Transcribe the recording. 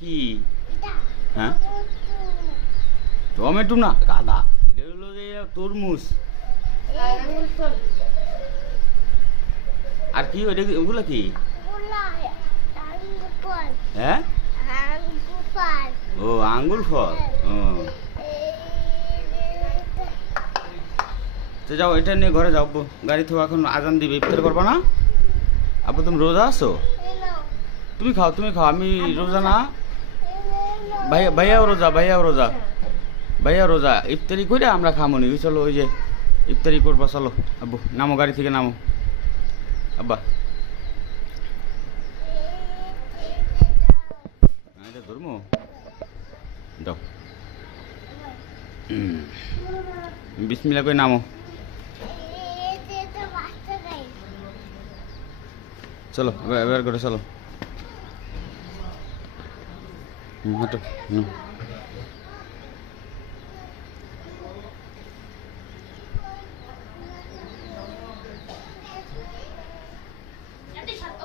কি? হ্যাঁ, টমেটো না গাদা, এটা হলো যে তরমুজ। আর কি ওটা, ওগুলো কি? হ্যাঁ, ও আঙ্গুর ফল। ও তো যাও, এটা নিয়ে ঘরে যাও। আব্বু গাড়ি তো এখন আজান দিবে, ইফতার করবা না? আব্বু তুমি রোজা আছো? তুমি খাও, তুমি খাও, আমি রোজা না। ভাইয়া, ভাইয়াও রোজা, ভাইয়াও রোজা, ভাইয়া রোজা। ইফতারি করে আমরা খামনি। চলো ওই যে ইফতারি করবা, চলো। আব্বু নামো, গাড়ি থেকে নামো। আব্বা এটা ধর্ম দাও। বিসমিল্লাহ করে নামো। চলো বের করে চলো। হাঁটো।